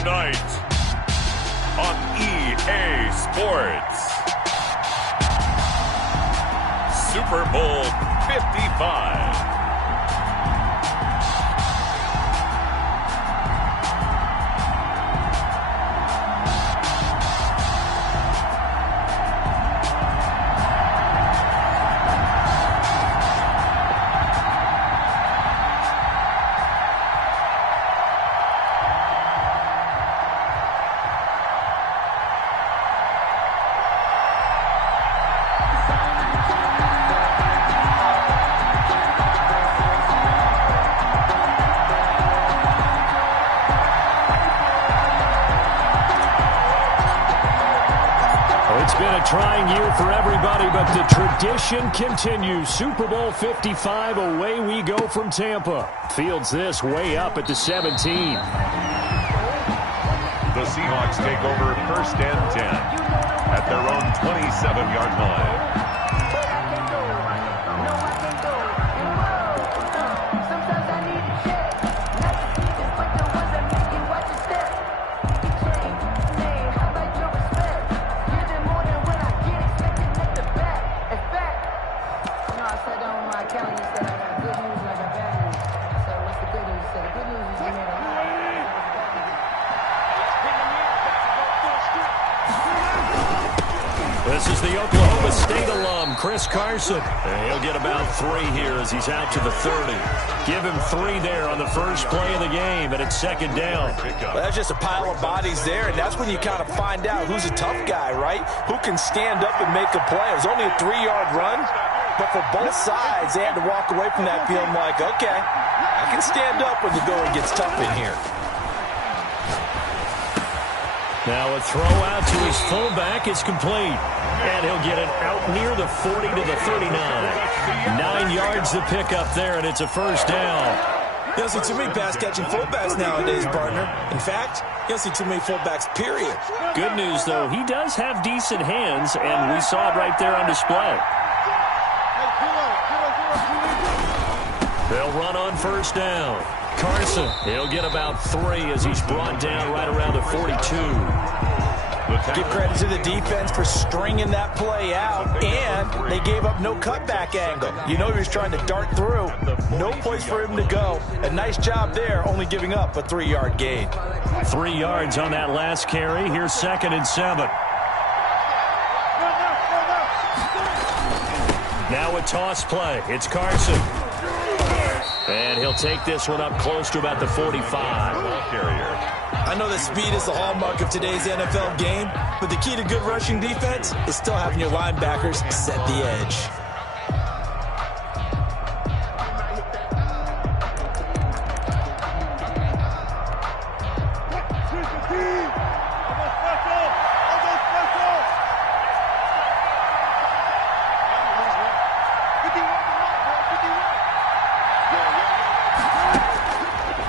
Tonight on EA Sports, Super Bowl 55. Trying year for everybody, but the tradition continues. Super Bowl 55, away we go from Tampa. Fields this way up at the 17. The Seahawks take over 1st and 10 at their own 27-yard line. This is the Oklahoma State alum, Chris Carson. And he'll get about 3 here as he's out to the 30. Give him 3 there on the first play of the game, and it's 2nd down. Well, that's just a pile of bodies there, and that's when you kind of find out who's a tough guy, right? Who can stand up and make a play. It was only a 3-yard run, but for both sides, they had to walk away from that feeling like, okay, I can stand up when the going gets tough in here. Now a throw out to his fullback is complete. And he'll get it out near the 40 to the 39. 9 yards to pick up there, and it's a 1st down. You don't see too many pass-catching fullbacks nowadays, partner. In fact, you don't see too many fullbacks, period. Good news, though, he does have decent hands, and we saw it right there on display. They'll run on 1st down. Carson, he'll get about 3 as he's brought down right around the 42. Give credit to the defense for stringing that play out, and they gave up no cutback angle. You know he was trying to dart through. No place for him to go. A nice job there, only giving up a 3-yard gain. 3 yards on that last carry. Here's 2nd and 7. Now a toss play. It's Carson. And he'll take this one up close to about the 45. I know that speed is the hallmark of today's NFL game, but the key to good rushing defense is still having your linebackers set the edge.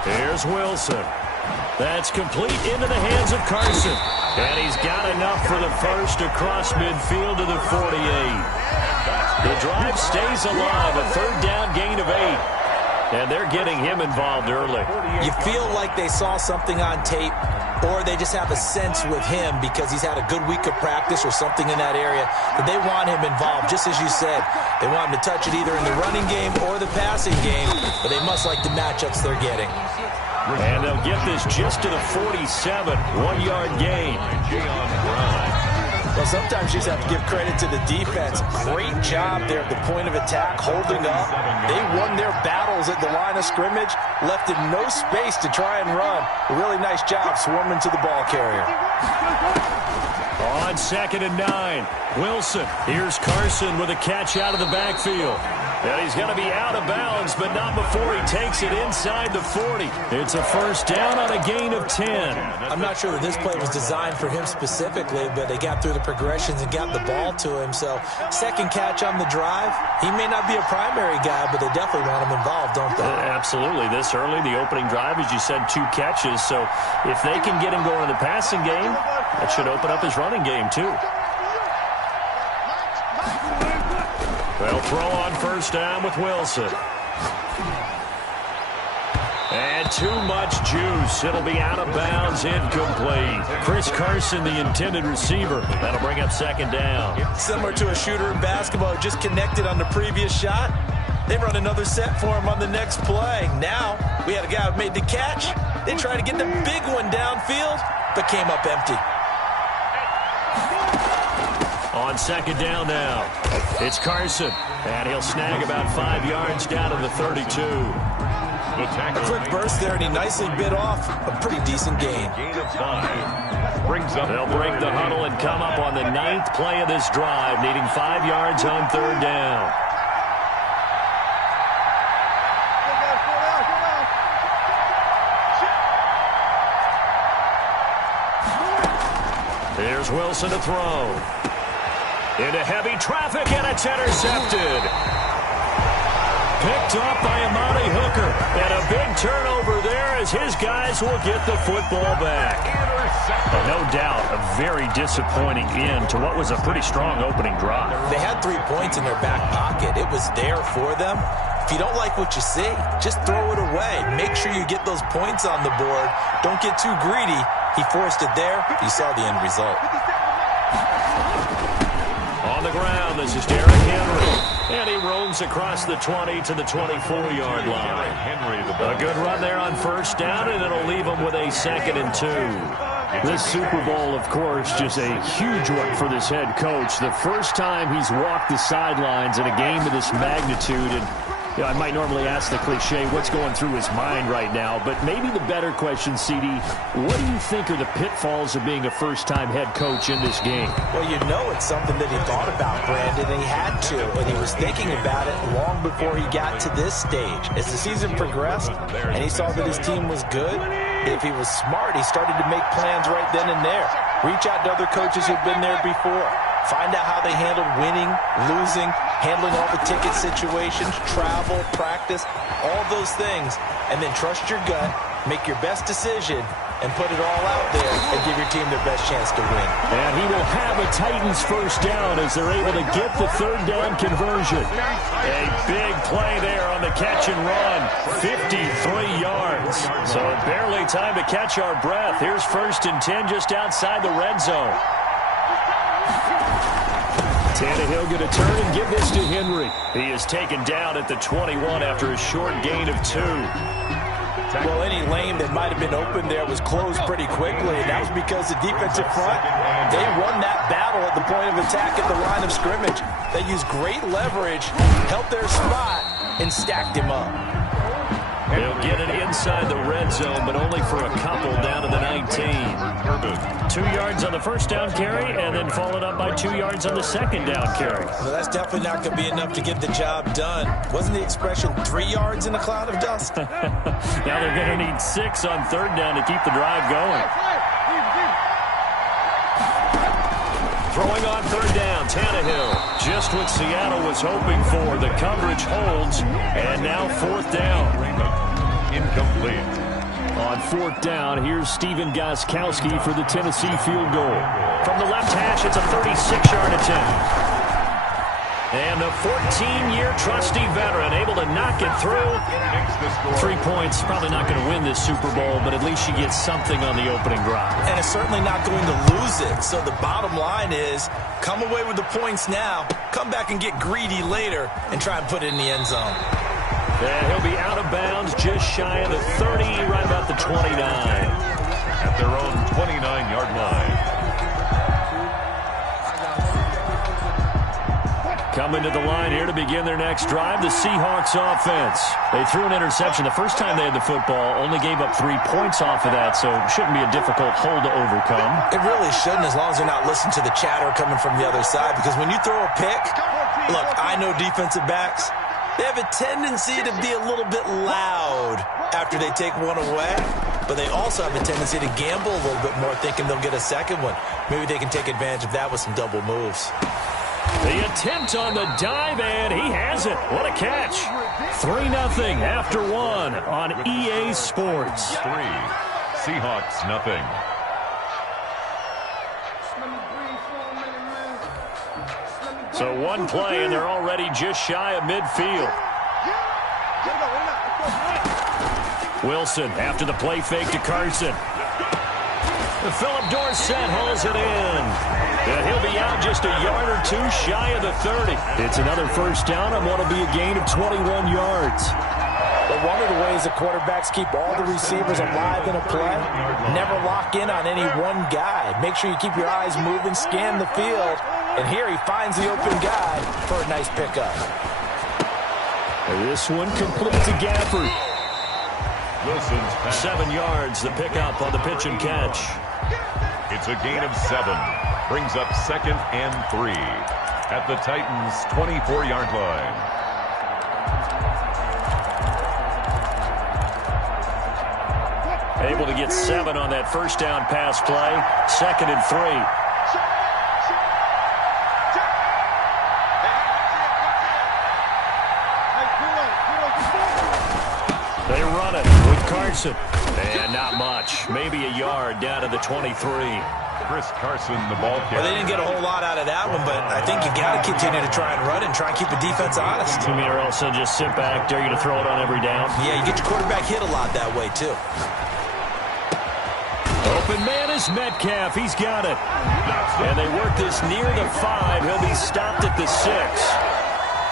Here's Wilson. That's complete into the hands of Carson. And he's got enough for the first across midfield to the 48. The drive stays alive, a 3rd down gain of 8. And they're getting him involved early. You feel like they saw something on tape, or they just have a sense with him because he's had a good week of practice or something in that area that they want him involved. Just as you said, they want him to touch it either in the running game or the passing game, but they must like the matchups they're getting. And they'll get this just to the 47. 1-yard gain. Well, sometimes you just have to give credit to the defense. Great job there at the point of attack, holding up. They won their battles at the line of scrimmage, left in no space to try and run. A really nice job swarming to the ball carrier. On 2nd and 9, Wilson. Here's Carson with a catch out of the backfield. And he's going to be out of bounds, but not before he takes it inside the 40. It's a 1st down on a gain of 10. I'm not sure that this play was designed for him specifically, but they got through the progressions and got the ball to him. So 2nd catch on the drive. He may not be a primary guy, but they definitely want him involved, don't they? Absolutely. This early, the opening drive, as you said, 2 catches. So if they can get him going in the passing game, that should open up his running game too. They'll throw on 1st down with Wilson. And too much juice. It'll be out of bounds, incomplete. Chris Carson, the intended receiver. That'll bring up second down. Similar to a shooter in basketball, just connected on the previous shot. They run another set for him on the next play. Now, we had a guy who made the catch. They tried to get the big one downfield, but came up empty. On second down now, it's Carson. And he'll snag about 5 yards down to the 32. A quick burst there, and he nicely bit off a pretty decent gain. Gain of 5. Brings up. They'll break the huddle and come up on the 9th play of this drive, needing 5 yards on third down. Here's Wilson to throw. Into heavy traffic, and it's intercepted. Picked up by Amani Hooker. And a big turnover there as his guys will get the football back. And no doubt, a very disappointing end to what was a pretty strong opening drive. They had 3 points in their back pocket. It was there for them. If you don't like what you see, just throw it away. Make sure you get those points on the board. Don't get too greedy. He forced it there. You saw the end result. On the ground, this is Derrick Henry. And he roams across the 20 to the 24-yard line. A good run there on first down, and it'll leave him with a 2nd and 2. This Super Bowl, of course, just a huge one for this head coach. The first time he's walked the sidelines in a game of this magnitude. And you know, I might normally ask the cliche, what's going through his mind right now? But maybe the better question, CD, what do you think are the pitfalls of being a first-time head coach in this game? Well, you know it's something that he thought about, Brandon, and he had to. And he was thinking about it long before he got to this stage. As the season progressed and he saw that his team was good, if he was smart, he started to make plans right then and there. Reach out to other coaches who've been there before. Find out how they handled winning, losing, handling all the ticket situations, travel, practice, all those things. And then trust your gut, make your best decision, and put it all out there and give your team their best chance to win. And he will have a Titans first down as they're able to get the third down conversion. A big play there on the catch and run. 53 yards. So barely time to catch our breath. Here's 1st and 10 just outside the red zone. Tannehill going to turn and give this to Henry. He is taken down at the 21 after a short gain of 2. Well, any lane that might have been open there was closed pretty quickly, and that was because the defensive front, they won that battle at the point of attack at the line of scrimmage. They used great leverage, held their spot, and stacked him up. They'll get it inside the red zone, but only for a couple down to the 19. 2 yards on the first down carry, and then followed up by 2 yards on the second down carry. Well, that's definitely not going to be enough to get the job done. Wasn't the expression 3 yards in a cloud of dust? Now they're going to need 6 on third down to keep the drive going. Throwing on third down, Tannehill. Just what Seattle was hoping for. The coverage holds, and now 4th down. Incomplete. On 4th down, here's Stephen Gostkowski for the Tennessee field goal. From the left hash, it's a 36-yard attempt. And the 14-year trusty veteran able to knock it through. 3 points, probably not going to win this Super Bowl, but at least she gets something on the opening drive. And it's certainly not going to lose it. So the bottom line is, come away with the points now, come back and get greedy later, and try and put it in the end zone. And he'll be out of bounds just shy of the 30, right about the 29. At their own 29-yard line. Coming to the line here to begin their next drive, the Seahawks offense. They threw an interception the first time they had the football, only gave up 3 points off of that, so it shouldn't be a difficult hole to overcome. It really shouldn't, as long as they're not listening to the chatter coming from the other side, because when you throw a pick, look, I know defensive backs, they have a tendency to be a little bit loud after they take one away, but they also have a tendency to gamble a little bit more, thinking they'll get a second one. Maybe they can take advantage of that with some double moves. The attempt on the dive, and he has it. What a catch. 3-0 after 1 on EA Sports. 3. Seahawks, nothing. So 1 play, and they're already just shy of midfield. Wilson after the play fake to Carson. Philip Dorsett hauls it in. And he'll be out just a yard or two shy of the 30. It's another first down and what'll be a gain of 21 yards. But one of the ways the quarterbacks keep all the receivers alive in a play, never lock in on any one guy. Make sure you keep your eyes moving, scan the field, and here he finds the open guy for a nice pickup. This one complete to Gafford. Wilson's pass. 7 yards, the pickup on the pitch and catch. It's a gain of 7. Brings up 2nd and 3 at the Titans' 24-yard line. Able to get 7 on that first down pass play. 2nd and 3. They run it with Carson. And not much. Maybe a yard down to the 23. Chris Carson, the ball carrier. Well, they didn't get a whole lot out of that one, but I think you got to continue to try and run and try and keep the defense honest. You mean, or else they'll just sit back, dare you to throw it on every down? Yeah, you get your quarterback hit a lot that way, too. Open man is Metcalf. He's got it. And they work this near the 5. He'll be stopped at the 6.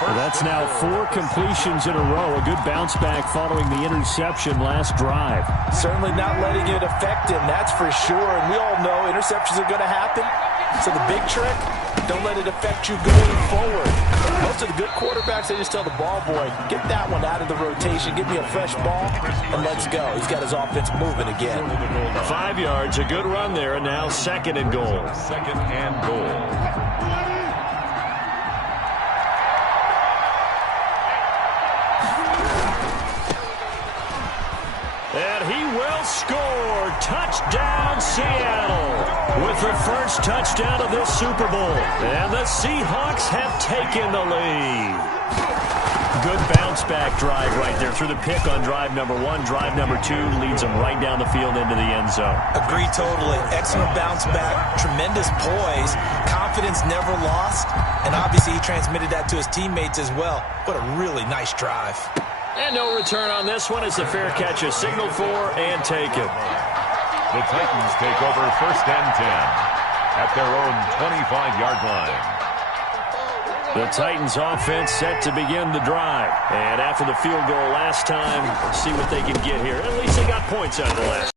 Well, that's now 4 completions in a row. A good bounce back following the interception last drive. Certainly not letting it affect him, that's for sure. And we all know interceptions are going to happen. So the big trick, don't let it affect you going forward. Most of the good quarterbacks, they just tell the ball boy, get that one out of the rotation, give me a fresh ball, and let's go. He's got his offense moving again. 5 yards, a good run there, and now 2nd and goal. 2nd and goal. And he will score. Touchdown, Seattle. With the first touchdown of this Super Bowl. And the Seahawks have taken the lead. Good bounce back drive right there through the pick on drive number 1. Drive number 2 leads them right down the field into the end zone. Agree totally. Excellent bounce back. Tremendous poise. Confidence never lost. And obviously he transmitted that to his teammates as well. What a really nice drive. And no return on this one as the fair catch is signaled for and taken. The Titans take over 1st and 10 at their own 25-yard line. The Titans offense set to begin the drive. And after the field goal last time, see what they can get here. At least they got points out of the last.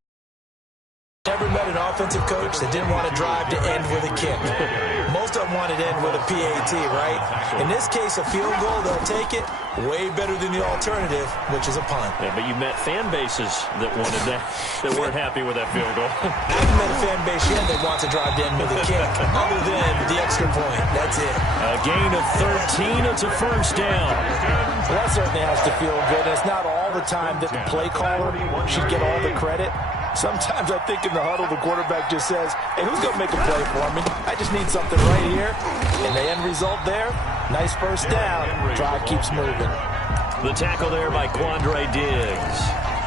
Never met an offensive coach that didn't want to drive to end with a kick. Most of them wanted to end with a PAT, right? In this case, a field goal, they'll take it. Way better than the alternative, which is a punt. Yeah, but you met fan bases that wanted that, that weren't happy with that field goal. I haven't met a fan base yet that wants to drive to end with a kick, other than the extra point. That's it. A gain of 13. It's a first down. Well, that certainly has to feel good. And it's not all the time that the play caller should get all the credit. Sometimes I think in the huddle, the quarterback just says, hey, who's going to make a play for me? I just need something right here. And the end result there, nice first down. Drive keeps moving. The tackle there by Quandre Diggs.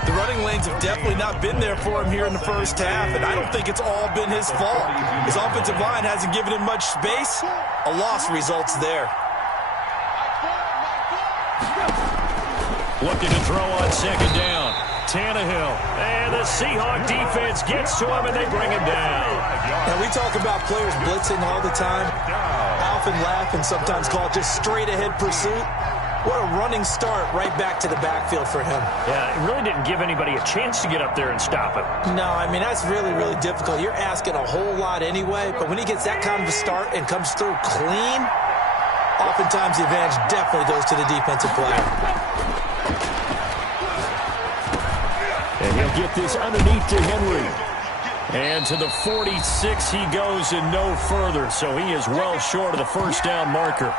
The running lanes have definitely not been there for him here in the first half, and I don't think it's all been his fault. His offensive line hasn't given him much space. A loss results there. Looking to throw on 2nd down. Tannehill. And the Seahawk defense gets to him, and they bring him down. Now, we talk about players blitzing all the time. I often laugh and sometimes call it just straight-ahead pursuit. What a running start right back to the backfield for him. Yeah, it really didn't give anybody a chance to get up there and stop him. No, I mean, that's really, really difficult. You're asking a whole lot anyway, but when he gets that kind of a start and comes through clean, oftentimes the advantage definitely goes to the defensive player. And he'll get this underneath to Henry. And to the 46 he goes and no further, so he is well short of the first down marker.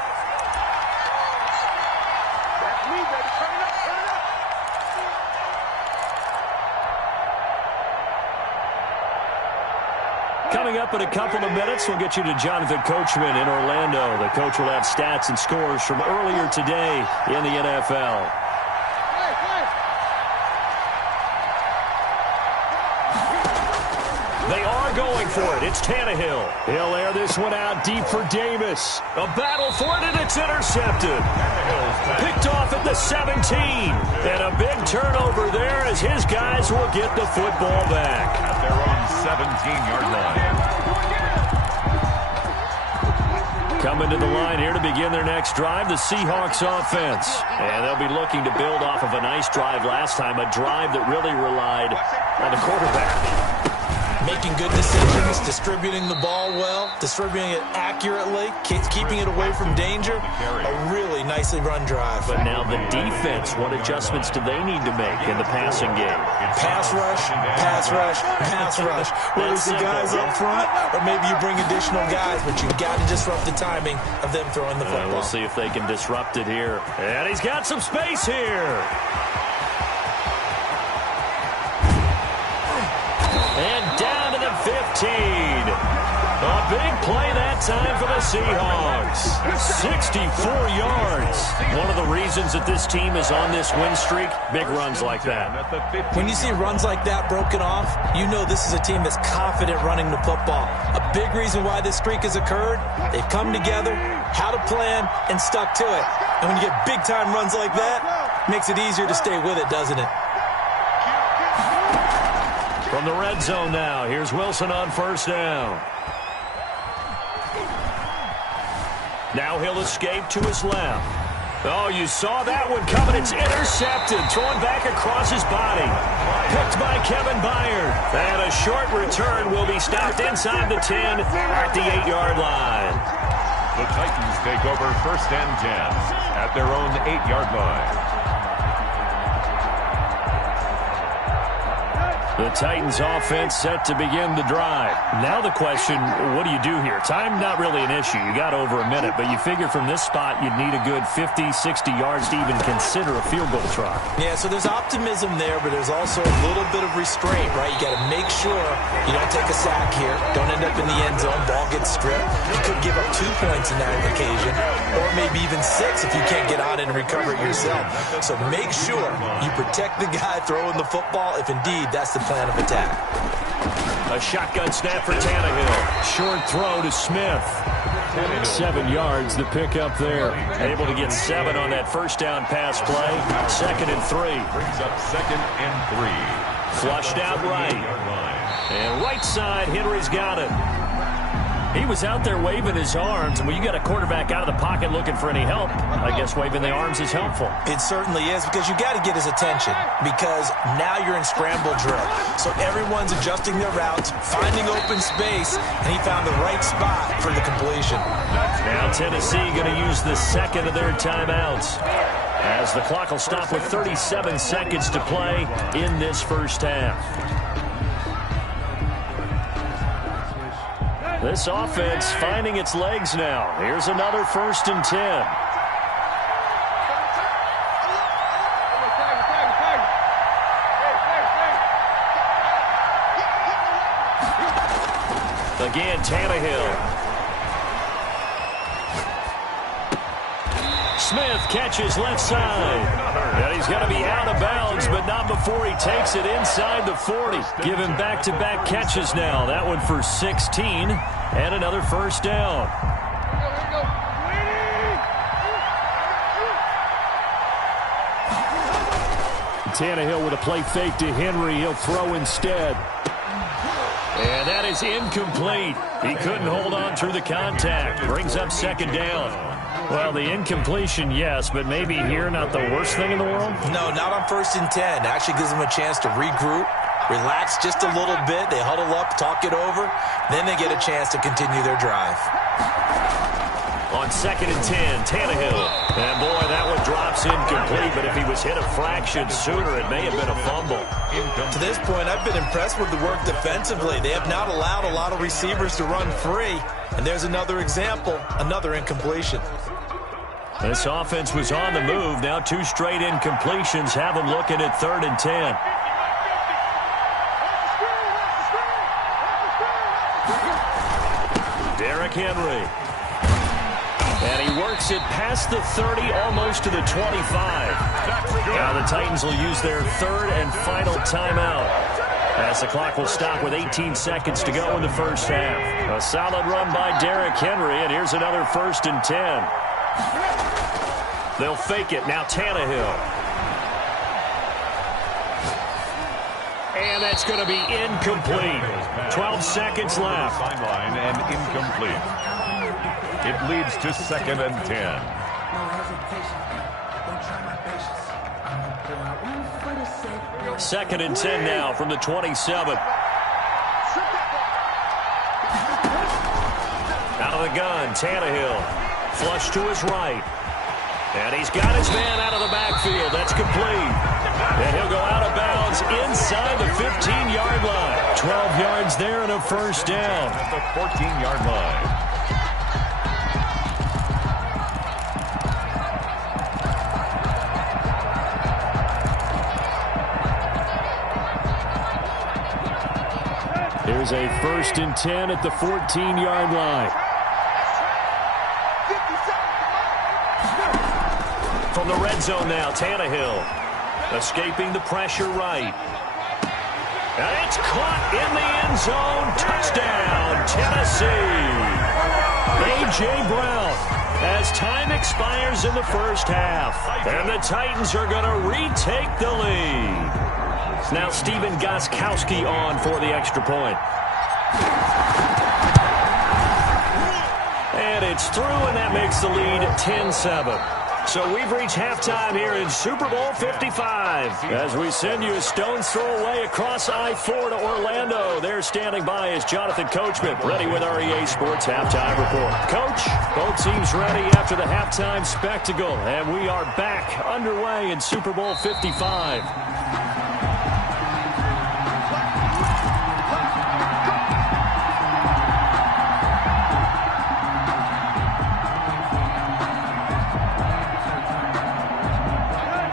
Coming up in a couple of minutes, we'll get you to Jonathan Coachman in Orlando. The coach will have stats and scores from earlier today in the NFL. They are going for it. It's Tannehill. He'll air this one out deep for Davis. A battle for it, and it's intercepted. Picked off at the 17. And a big turnover there as his guys will get the football back. At their own 17-yard line. Coming to the line here to begin their next drive, the Seahawks offense. And they'll be looking to build off of a nice drive last time, a drive that really relied on the quarterback. Making good decisions, distributing the ball well, distributing it accurately, keeping it away from danger. A really nicely run drive. But now the defense, what adjustments do they need to make in the passing game? Pass rush, pass rush, pass rush. Whether it's the guys up front or maybe you bring additional guys, but you've got to disrupt the timing of them throwing the football. We'll see if they can disrupt it here. And he's got some space here. And down to the 15. A big play that time for the Seahawks. 64 yards. One of the reasons that this team is on this win streak, big runs like that. When you see runs like that broken off, you know this is a team that's confident running the football. A big reason why this streak has occurred, they've come together, had a plan, and stuck to it. And when you get big-time runs like that, it makes it easier to stay with it, doesn't it? From the red zone now, here's Wilson on first down. Now he'll escape to his left. Oh, you saw that one coming. It's intercepted. Thrown back across his body. Picked by Kevin Byard. And a short return will be stopped inside the 10 at the 8-yard line. The Titans take over first and 10 at their own 8-yard line. The Titans offense set to begin the drive. Now the question, what do you do here? Time not really an issue. You got over a minute, but you figure from this spot you'd need a good 50, 60 yards to even consider a field goal try. Yeah, so there's optimism there, but there's also a little bit of restraint, right? You got to make sure you don't take a sack here. Don't end up in the end zone. Ball gets stripped. You could give up 2 points in that occasion, or maybe even 6 if you can't get on it and recover it yourself. So make sure you protect the guy throwing the football if indeed that's the plan of attack. A shotgun snap for Tannehill. Short throw to Smith. 7 yards, the pickup there. Able to get 7 on that first down pass play. 2nd and 3. Brings up 2nd and 3. Flushed out right. And right side, Henry's got it. He was out there waving his arms, and when you got a quarterback out of the pocket looking for any help, I guess waving the arms is helpful. It certainly is, because you got to get his attention, because now you're in scramble drill. So everyone's adjusting their routes, finding open space, and he found the right spot for the completion. Now Tennessee going to use the second of their timeouts, as the clock will stop with 37 seconds to play in this first half. This offense finding its legs now. Here's another 1st and 10. Again, Tannehill. Smith catches left side. And he's going to be out of bounds, but not before he takes it inside the 40. Give him back-to-back catches now. That one for 16 and another first down. Tannehill with a play fake to Henry. He'll throw instead. And that is incomplete. He couldn't hold on through the contact. Brings up 2nd down. Well, the incompletion, yes, but maybe here not the worst thing in the world? No, not on 1st and 10. Actually gives them a chance to regroup, relax just a little bit. They huddle up, talk it over. Then they get a chance to continue their drive. On 2nd and 10, Tannehill. And boy, that one drops incomplete, but if he was hit a fraction sooner, it may have been a fumble. To this point, I've been impressed with the work defensively. They have not allowed a lot of receivers to run free. And there's another example, another incompletion. This offense was on the move. Now 2 straight incompletions have them looking at 3rd and 10. Derrick Henry. And he works it past the 30, almost to the 25. Now the Titans will use their 3rd and final timeout. As the clock will stop with 18 seconds to go in the first half. A solid run by Derrick Henry, and here's another 1st and 10. They'll fake it. Now Tannehill. And that's going to be incomplete. 12 seconds left. Sideline and incomplete. It leads to 2nd and 10. 2nd and 10 now from the 27. Out of the gun, Tannehill. Flush to his right. And he's got his man out of the backfield. That's complete. And he'll go out of bounds inside the 15-yard line. 12 yards there and a 1st down. At the 14-yard line. Here's a 1st and 10 at the 14-yard line. From the red zone now, Tannehill. Escaping the pressure right. And it's caught in the end zone. Touchdown, Tennessee. A.J. Brown as time expires in the first half. And the Titans are going to retake the lead. Now Stephen Gostkowski on for the extra point. And it's through, and that makes the lead 10-7. So we've reached halftime here in Super Bowl 55. As we send you a stone's throw away across I-4 to Orlando. There standing by is Jonathan Coachman, ready with our EA Sports Halftime Report. Coach, both teams ready after the halftime spectacle. And we are back underway in Super Bowl 55.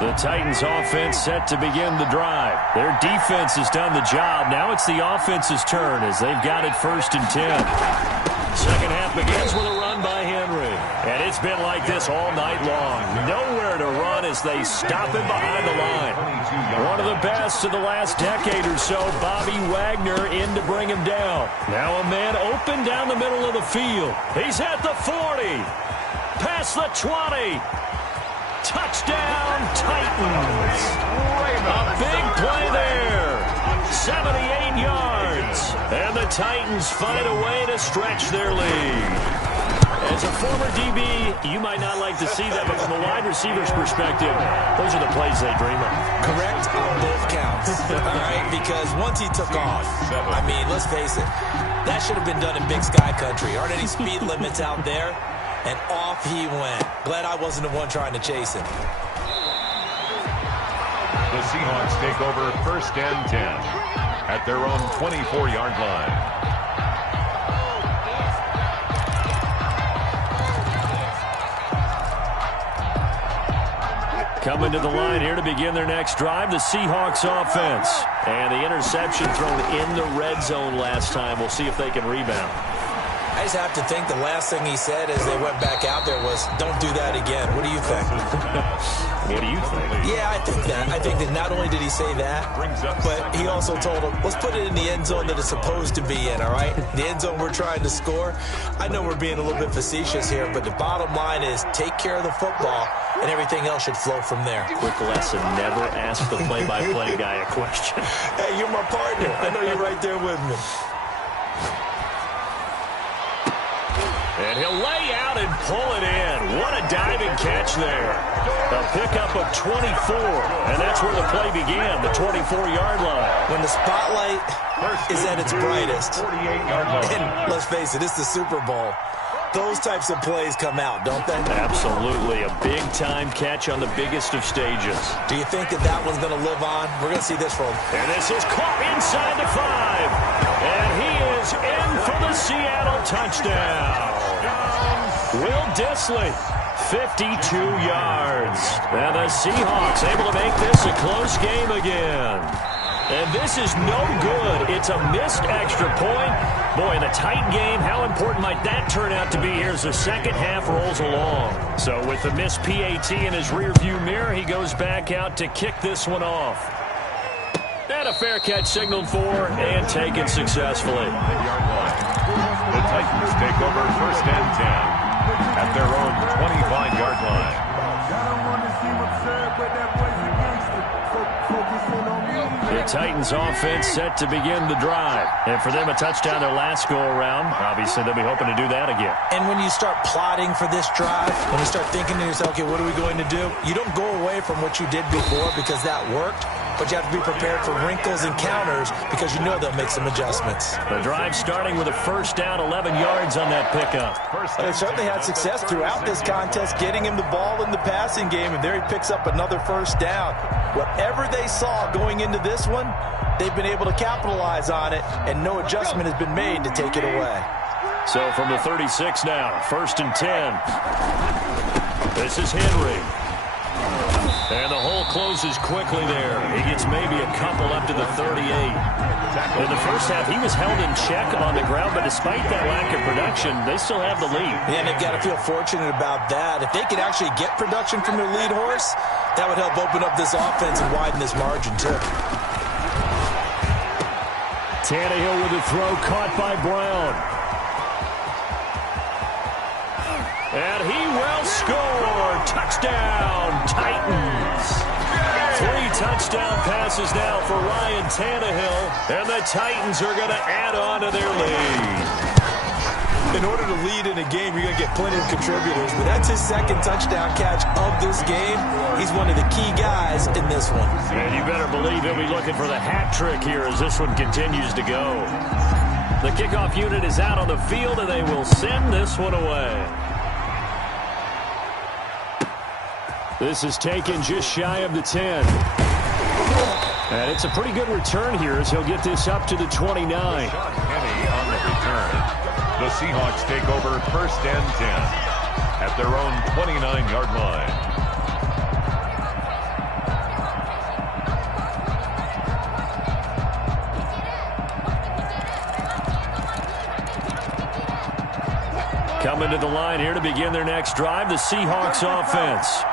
The Titans offense set to begin the drive. Their defense has done the job. Now it's the offense's turn as they've got it 1st and 10. Second half begins with a run by Henry. And it's been like this all night long. Nowhere to run as they stop him behind the line. One of the best of the last decade or so, Bobby Wagner in to bring him down. Now a man open down the middle of the field. He's at the 40. Past the 20. Touchdown, Titans. A big play there. 78 yards. And the Titans find a way to stretch their lead. As a former DB, you might not like to see that, but from a wide receiver's perspective, those are the plays they dream of. Correct on both counts. All right, because once he took off, I mean, let's face it, that should have been done in Big Sky Country. Aren't any speed limits out there? And off he went. Glad I wasn't the one trying to chase him. The Seahawks take over 1st and 10 at their own 24-yard line. Coming to the line here to begin their next drive, the Seahawks offense. And the interception thrown in the red zone last time. We'll see if they can rebound. I just have to think the last thing he said as they went back out there was, don't do that again. What do you think? What do you think? Yeah, I think that. I think that not only did he say that, but he also told him, let's put it in the end zone that it's supposed to be in, all right? The end zone we're trying to score. I know we're being a little bit facetious here, but the bottom line is take care of the football, and everything else should flow from there. Quick lesson, never ask the play-by-play guy a question. Hey, you're my partner. I know you're right there with me. And he'll lay out and pull it in. What a diving catch there. A pickup of 24, and that's where the play began, the 24-yard line. When the spotlight is at its brightest, and let's face it, it's the Super Bowl, those types of plays come out, don't they? Absolutely. A big-time catch on the biggest of stages. Do you think that that one's going to live on? We're going to see this one. And this is caught inside the 5. And he is in for the Seattle touchdown. Will Dissly, 52 yards. And the Seahawks able to make this a close game again. And this is no good. It's a missed extra point. Boy, in a tight game, how important might that turn out to be here as the second half rolls along? So with the missed PAT in his rearview mirror, he goes back out to kick this one off. And a fair catch signaled for and taken successfully. The Titans take over 1st and 10 at their own 25-yard line. The Titans offense set to begin the drive. And for them, a touchdown their last go-around. Obviously, they'll be hoping to do that again. And when you start plotting for this drive, when you start thinking to yourself, okay, what are we going to do? You don't go away from what you did before because that worked. But you have to be prepared for wrinkles and counters because you know they'll make some adjustments. The drive starting with a 1st down, 11 yards on that pickup. They certainly had success throughout this contest, getting him the ball in the passing game, and there he picks up another 1st down. Whatever they saw going into this one, they've been able to capitalize on it, and no adjustment has been made to take it away. So from the 36 now, 1st and 10. This is Henry. And the hole closes quickly there. He gets maybe a couple up to the 38. In the first half, he was held in check on the ground, but despite that lack of production, they still have the lead. And they've got to feel fortunate about that. If they could actually get production from their lead horse, that would help open up this offense and widen this margin, too. Tannehill with a throw caught by Brown. And he will score. Touchdown, Titans. 3 touchdown passes now for Ryan Tannehill. And the Titans are going to add on to their lead. In order to lead in a game, you're going to get plenty of contributors. But that's his 2nd touchdown catch of this game. He's one of the key guys in this one. And you better believe he'll be looking for the hat trick here as this one continues to go. The kickoff unit is out on the field, and they will send this one away. This is taken just shy of the 10. And it's a pretty good return here as he'll get this up to the 29. Kenny on the return. The Seahawks take over 1st and 10 at their own 29-yard line. Coming to the line here to begin their next drive, the Seahawks offense.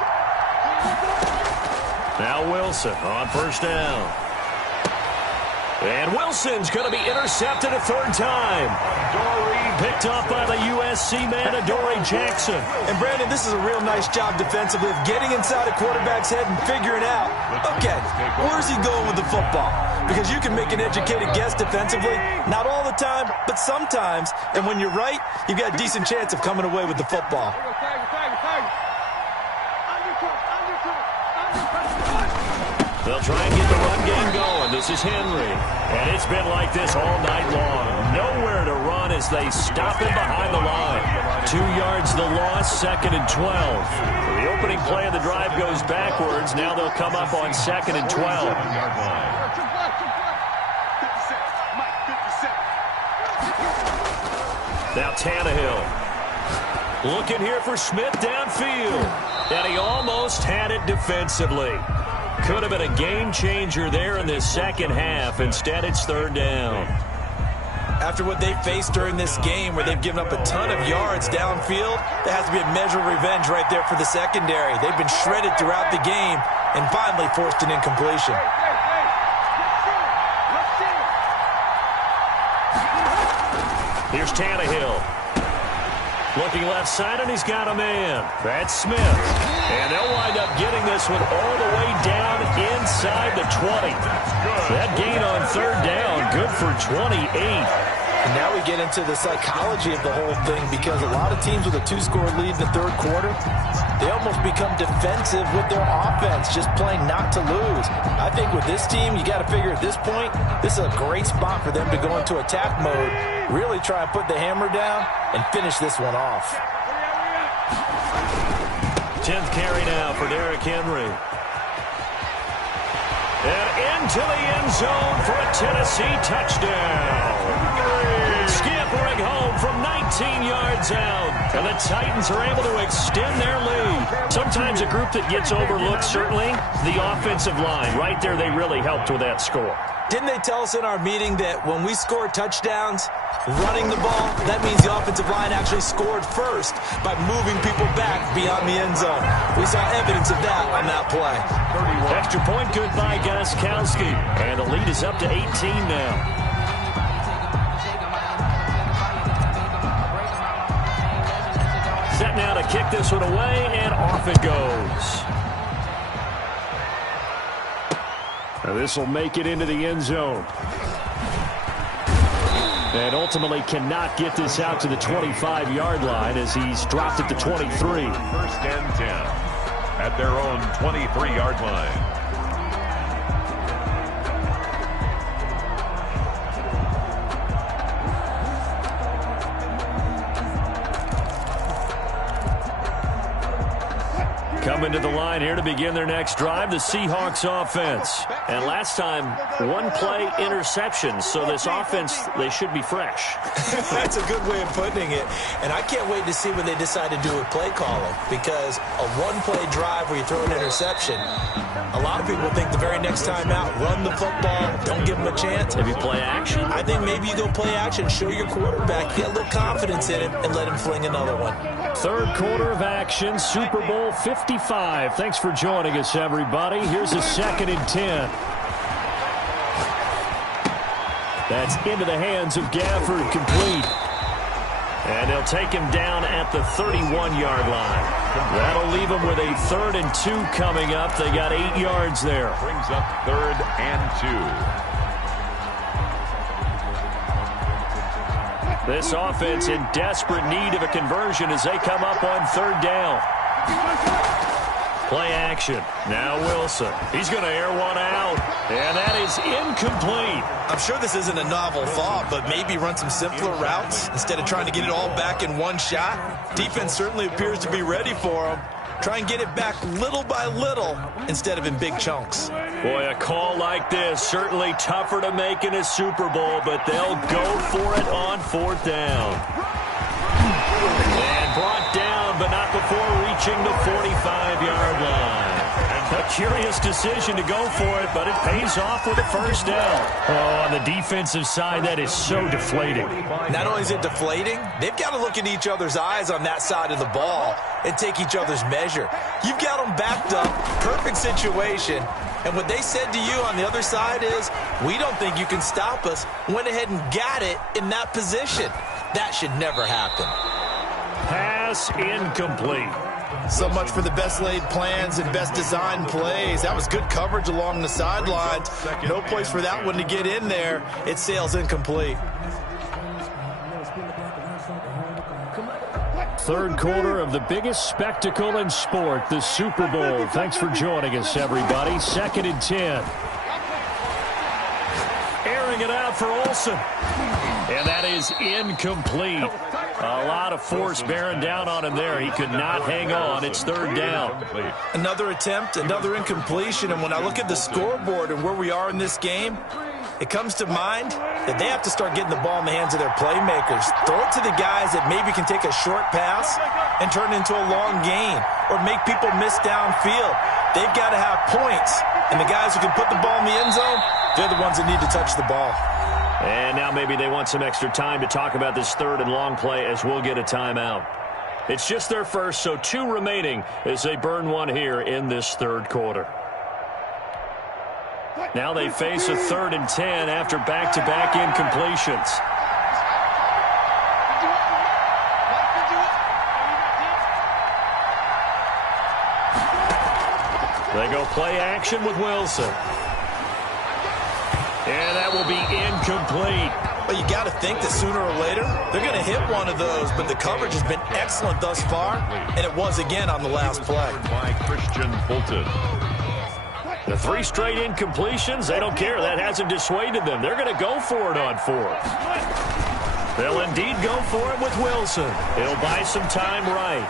Now Wilson on 1st down. And Wilson's going to be intercepted a 3rd time. Picked up by the USC man, Adoree Jackson. And, Brandon, this is a real nice job defensively of getting inside a quarterback's head and figuring out, okay, where's he going with the football? Because you can make an educated guess defensively, not all the time, but sometimes. And when you're right, you've got a decent chance of coming away with the football. They'll try and get the run game going. This is Henry. And it's been like this all night long. Nowhere to run as they stop him behind the line. 2 yards the loss, 2nd and 12. The opening play of the drive goes backwards. Now they'll come up on 2nd and 12. Now Tannehill. Looking here for Smith downfield. And he almost had it defensively. Could have been a game changer there in this 2nd half. Instead, it's 3rd down. After what they faced during this game where they've given up a ton of yards downfield, there has to be a measure of revenge right there for the secondary. They've been shredded throughout the game and finally forced an incompletion. Here's Tannehill. Looking left side, and he's got a man. That's Smith. And they'll wind up getting this one all the way down inside the 20. That gain on 3rd down, good for 28. And now we get into the psychology of the whole thing because a lot of teams with a 2-score lead in the 3rd quarter, they almost become defensive with their offense, just playing not to lose. I think with this team, you got to figure at this point, this is a great spot for them to go into attack mode, really try and put the hammer down and finish this one off. 10th carry now for Derrick Henry. And into the end zone for a Tennessee touchdown. Scampering home from 19 yards out. And the Titans are able to extend their lead. Sometimes a group that gets overlooked, certainly, the offensive line. Right there, they really helped with that score. Didn't they tell us in our meeting that when we score touchdowns running the ball, that means the offensive line actually scored first by moving people back beyond the end zone? We saw evidence of that on that play. Extra point good by Gostkowski. And the lead is up to 18 now. Set now to kick this one away, and off it goes. Now this will make it into the end zone. And ultimately cannot get this out to the 25-yard line as he's dropped it to 23. First and 10 at their own 23-yard line. Coming to the line here to begin their next drive, the Seahawks offense. And last time, one-play interception, so this offense, they should be fresh. That's a good way of putting it. And I can't wait to see what they decide to do with play calling, because a one-play drive where you throw an interception, a lot of people think the very next time out, run the football, don't give them a chance. Maybe play action? I think maybe you go play action, show your quarterback, get a little confidence in him, and let him fling another one. Third quarter of action, Super Bowl 55. Thanks for joining us, everybody. Here's a 2nd and 10. That's into the hands of Gafford, complete. And they'll take him down at the 31-yard line. That'll leave him with a 3rd and 2 coming up. They got 8 yards there. Brings up 3rd and 2. This offense in desperate need of a conversion as they come up on 3rd down. Play action. Now Wilson. He's going to air one out. And that is incomplete. I'm sure this isn't a novel thought, but maybe run some simpler routes instead of trying to get it all back in one shot. Defense certainly appears to be ready for him. Try and get it back little by little instead of in big chunks. Boy, a call like this, certainly tougher to make in a Super Bowl, but they'll go for it on 4th down. And brought down, but not before reaching the 45-yard line. A curious decision to go for it, but it pays off with a 1st down. Oh, on the defensive side, that is so deflating. Not only is it deflating, they've got to look in each other's eyes on that side of the ball and take each other's measure. You've got them backed up, perfect situation, and what they said to you on the other side is, we don't think you can stop us. Went ahead and got it in that position. That should never happen. Pass incomplete. So much for the best laid plans and best designed plays. That was good coverage along the sidelines. No place for that one to get in there. It sails incomplete. Third quarter of the biggest spectacle in sport, the Super Bowl. Thanks for joining us, everybody. 2nd and 10. Airing it out for Olsen. And that is incomplete. A lot of force bearing down on him there. He could not hang on. It's 3rd down. Another attempt, another incompletion. And when I look at the scoreboard and where we are in this game, it comes to mind that they have to start getting the ball in the hands of their playmakers. Throw it to the guys that maybe can take a short pass and turn it into a long gain or make people miss downfield. They've got to have points. And the guys who can put the ball in the end zone, they're the ones that need to touch the ball. And now maybe they want some extra time to talk about this 3rd and long play as we'll get a timeout. It's just their first, so 2 remaining as they burn one here in this 3rd quarter. Now they face a 3rd and 10 after back-to-back incompletions. They go play action with Wilson. And that will be incomplete. But you got to think that sooner or later, they're going to hit one of those. But the coverage has been excellent thus far, and it was again on the last play. By Christian Fulton. The 3 straight incompletions, they don't care. That hasn't dissuaded them. They're going to go for it on 4th. They'll indeed go for it with Wilson. He'll buy some time right.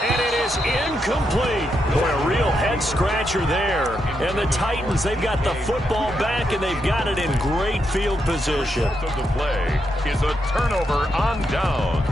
And it is incomplete. Boy, a real head-scratcher there. And the Titans, they've got the football back, and they've got it in great field position. The result of the play is a turnover on downs.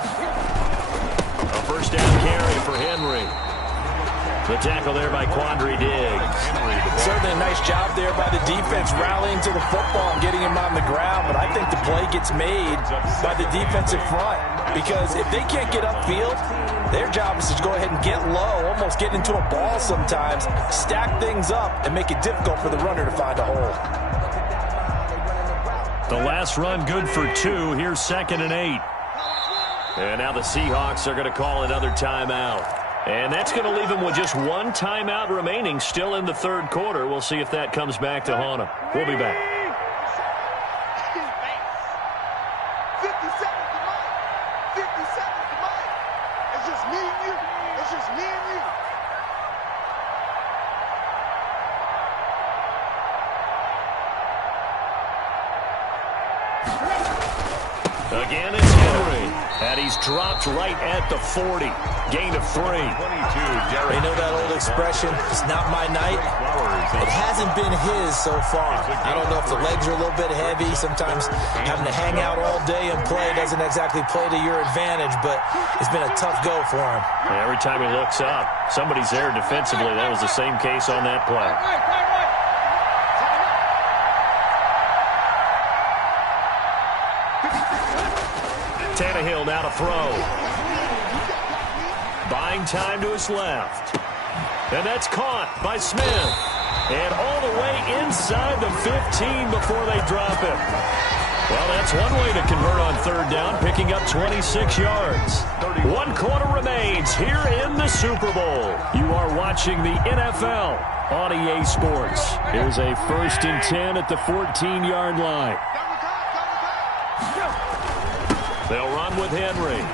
A first down carry for Henry. The tackle there by Quandre Diggs. Certainly a nice job there by the defense rallying to the football and getting him on the ground, but I think the play gets made by the defensive front because if they can't get upfield, their job is to go ahead and get low, almost get into a ball sometimes, stack things up, and make it difficult for the runner to find a hole. The last run good for 2. Here's 2nd and 8. And now the Seahawks are going to call another timeout. And that's going to leave them with just 1 timeout remaining still in the 3rd quarter. We'll see if that comes back to haunt them. We'll be back. 50 seconds to Mike. 50 seconds to Mike. It's just me and you. It's just me and you. Again, it's Henry. And he's dropped right at the 40. Gain of 3. 22, They know that old expression, it's not my night. It hasn't been his so far. I don't know if the legs are a little bit heavy. Sometimes having to hang out all day and play doesn't exactly play to your advantage, but it's been a tough go for him. Every time he looks up, somebody's there defensively. That was the same case on that play. Tannehill now to throw. Buying time to his left. And that's caught by Smith. And all the way inside the 15 before they drop him. Well, that's one way to convert on 3rd down, picking up 26 yards. 1 quarter remains here in the Super Bowl. You are watching the NFL on EA Sports. Here's a 1st and 10 at the 14-yard line. They'll run with Henry.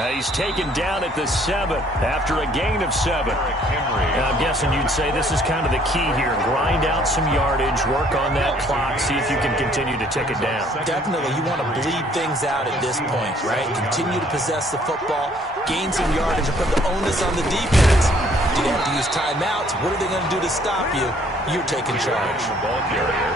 He's taken down at the 7 after a gain of 7. And I'm guessing you'd say this is kind of the key here. Grind out some yardage, work on that clock, see if you can continue to tick it down. Definitely, you want to bleed things out at this point, right? Continue to possess the football, gain some yardage, and put the onus on the defense. Do they have to use timeouts? What are they going to do to stop you? You're taking charge.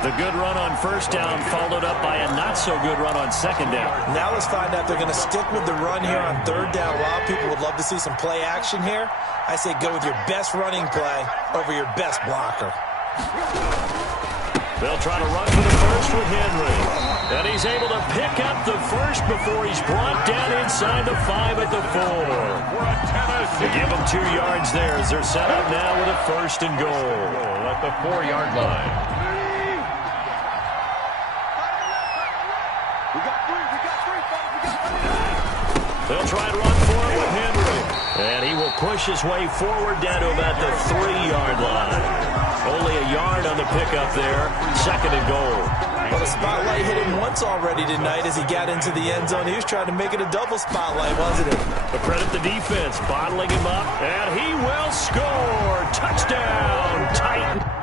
The good run on 1st down followed up by a not-so-good run on 2nd down. Now let's find out they're going to stick with the run here on 3rd down. A lot of people would love to see some play action here. I say go with your best running play over your best blocker. They'll try to run for the first with Henry. And he's able to pick up the first before he's brought down inside the 5 at the 4. To give them 2 yards there as they're set up now with a 1st and goal. At the 4-yard line. They'll try to run for it with Henry. And he will push his way forward down to about the 3-yard line. Only a yard on the pickup there. 2nd and goal. Well, the spotlight hit him once already tonight as he got into the end zone. He was trying to make it a double spotlight, wasn't it? But credit the defense, bottling him up, and he will score. Touchdown, Titan.